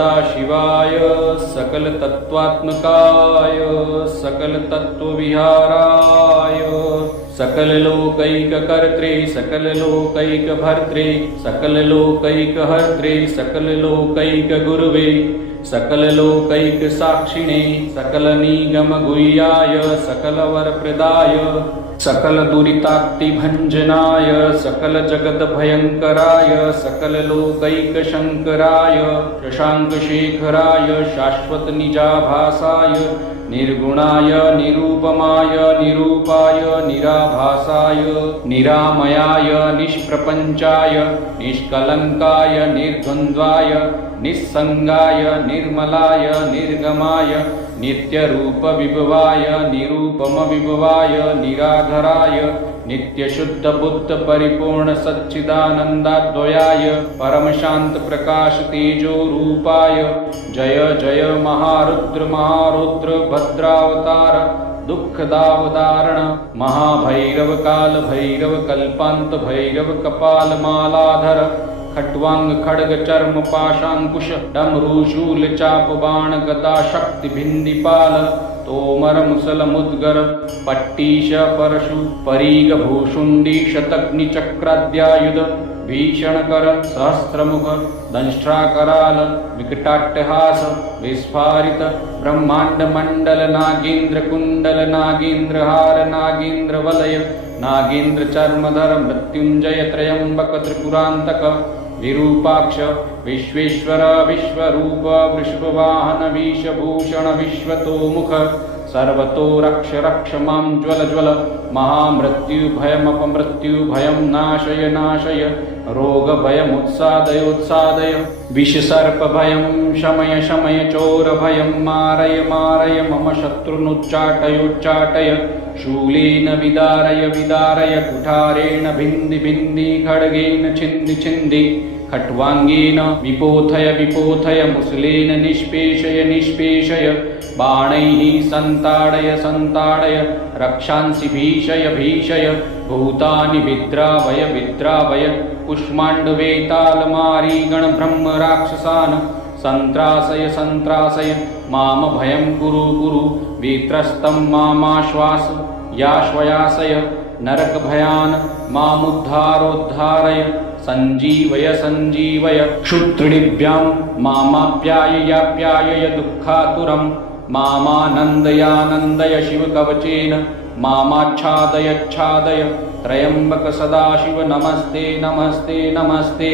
सदाशिवाय सकलतत्त्वात्मकाय सकलतत्त्वविहाराय सकललोकैककर्त्रे सकललोकैकभर्त्रे सकललोकैकहर्त्रे सकललोकैकगुरुवे सकललोकैकसाक्षिणे सकलनिगमगुह्याय सकलवरप्रदाय सकलदुरिताक्तिभञ्जनाय सकलजगद्भयङ्कराय सकललोकैकशङ्कराय शशाङ्कशेखराय शाश्वतनिजाभासाय निर्गुणाय निरूपमाय निरूपाय निराभासाय निरामयाय निष्प्रपञ्चाय निष्कलङ्काय निर्द्वन्द्वाय निस्सङ्गाय निर्मलाय निर्गमाय नित्यरूपविभवाय निरूपमविभवाय निराधराय नित्यशुद्धबुद्धपरिपूर्णसच्चिदानन्दाद्वयाय परमशान्तप्रकाशतेजोरूपाय जय जय महारुद्र महारुद्र भद्रावतार दुःखदावदारण महाभैरव कालभैरव कल्पान्त भैरव कपालमालाधर खट्वांग खड्ग चर्म पाशांकुश डमरू शूल चाप बाण गदा शक्ति भिंदिपाल तोमर मुसल मुद्गर पट्टीश परशु परीग भूषुंडी शतग्नि चक्राद्यायुध भीषणकर सहस्रमुख दंष्ट्राकराल विकटाट्टहास विस्फारित ब्रह्मांड मंडल नागेंद्र कुंडल नागेंद्र हार नागेंद्र वलय नागेंद्र चर्मधर मृत्युंजय त्रयंबक त्रिपुरांतक विरूपाक्ष विश्वेश्वर विश्वरूप वृषभवाहन विषभूषण विश्वतोमुख सर्वतो रक्ष रक्ष मां ज्वल ज्वल महामृत्युभयमपमृत्युभयं नाशय नाशय रोगभयमुत्सादयोत्सादय विषसर्पभयं शमय शमय चोरभयं मारय मारय मम शत्रुनुच्चाटयोच्चाटय शूलेन विदारय विदारय कुठारेण भिन्दि भिन्दि खड्गेन छिन्दि छिन्दि खट्वांगेन विपोथय विपोथय मुसलेन निष्पेषय निष्पेषय बाणैः संताडय संताडय रक्षांसि भीषय भीषय भूतानि विद्रावय विद्रावय कुष्माण्डवेतालमारी गणब्रह्म राक्षसान् संत्रासय संत्रासय माम भयं कुरु कुरु वित्रस्तं मामाश्वास याश्वयासय नरकभयान् मामुद्धारोद्धारय संजीवय संजीवय क्षुत्रिणिभ्यां मामाप्याययाप्यायय दुःखातुरं मामानन्दयानन्दय शिवकवचेन मामाच्छादयच्छादय त्र्यम्बक सदाशिव नमस्ते नमस्ते नमस्ते।